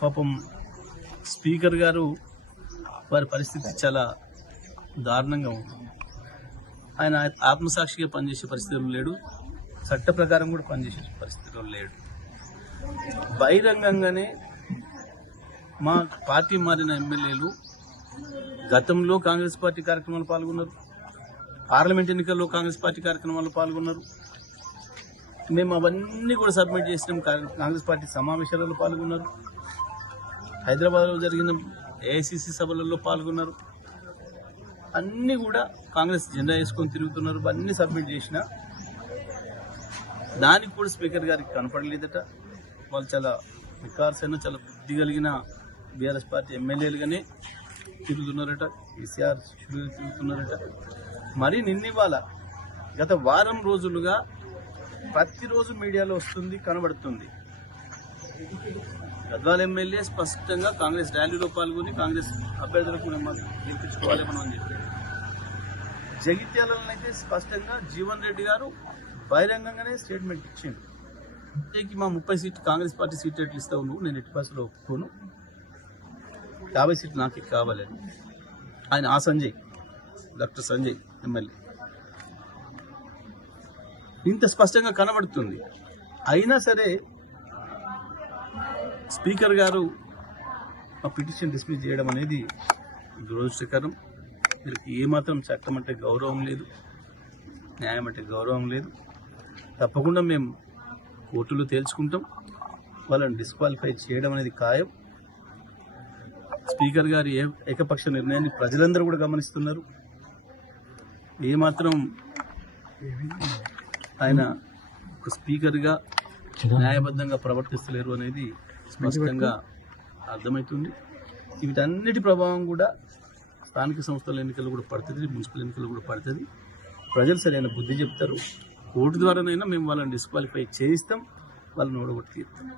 పాపం స్పీకర్ గారు వారి పరిస్థితి చాలా దారుణంగా ఉంది. ఆయన ఆత్మసాక్షిగా పనిచేసే పరిస్థితుల్లో లేడు, చట్ట ప్రకారం కూడా పనిచేసే పరిస్థితుల్లో లేడు. బహిరంగంగానే మా పార్టీ మారిన ఎమ్మెల్యేలు గతంలో కాంగ్రెస్ పార్టీ కార్యక్రమాలు పాల్గొన్నారు, పార్లమెంట్ ఎన్నికల్లో కాంగ్రెస్ పార్టీ కార్యక్రమాల్లో పాల్గొన్నారు. మేము అవన్నీ కూడా సబ్మిట్ చేసినాం. కాంగ్రెస్ పార్టీ సమావేశాలలో పాల్గొన్నారు, హైదరాబాద్లో జరిగిన ఏఐసిసి సభలలో పాల్గొన్నారు. అన్నీ కూడా కాంగ్రెస్ జెండా వేసుకొని తిరుగుతున్నారు. అన్నీ సబ్మిట్ చేసిన దానికి కూడా స్పీకర్ గారికి కనపడలేదట. వాళ్ళు చాలా వికార్సైన చాలా బుద్ధి కలిగిన బీఆర్ఎస్ పార్టీ ఎమ్మెల్యేలుగానే తిరుగుతున్నారట, కేసీఆర్ శిష్యులు తిరుగుతున్నారట. మరి నిన్నివాళ గత వారం రోజులుగా ప్రతిరోజు మీడియాలో వస్తుంది, కనబడుతుంది. గద్వాల ఎమ్మెల్యే స్పష్టంగా కాంగ్రెస్ ర్యాలీలో పాల్గొని కాంగ్రెస్ అభ్యర్థులకు గెలిపించుకోవాలి మనం అని చెప్పి, జగిత్యాలనైతే స్పష్టంగా జీవన్ రెడ్డి గారు బహిరంగంగానే స్టేట్మెంట్ ఇచ్చిండు. మా 30 సీట్లు కాంగ్రెస్ పార్టీ సీట్లు ఎట్లు ఇస్తావు నువ్వు, నేను ఎట్టి పరిస్థితుల్లో ఒప్పుకోను, 50 సీట్లు నాకు కావాలని ఆయన ఆ సంజయ్, డాక్టర్ సంజయ్ ఎమ్మెల్యే ఇంత స్పష్టంగా కనబడుతుంది. అయినా సరే స్పీకర్ గారు ఆ పిటిషన్ డిస్మిస్ చేయడం అనేది దురదృష్టకరం. వీరికి ఏమాత్రం చట్టం అంటే గౌరవం లేదు, న్యాయం అంటే గౌరవం లేదు. తప్పకుండా మేము కోర్టులో తేల్చుకుంటాం. వాళ్ళని డిస్క్వాలిఫై చేయడం అనేది ఖాయం. స్పీకర్ గారి ఏకపక్ష నిర్ణయాన్ని ప్రజలందరూ కూడా గమనిస్తున్నారు. ఏమాత్రం ఆయన ఒక స్పీకర్గా న్యాయబద్ధంగా ప్రవర్తిస్తలేరు అనేది స్పష్టంగా అర్థమవుతుంది. వీటన్నిటి ప్రభావం కూడా స్థానిక సంస్థల ఎన్నికలు కూడా పడుతుంది, మున్సిపల్ ఎన్నికలు కూడా పడుతుంది. ప్రజలు సరైన బుద్ధి చెప్తారు. కోర్టు ద్వారానైనా మేము వాళ్ళని డిస్క్వాలిఫై చేయిస్తాం, వాళ్ళని ఓడగొట్టి తీరుతాం.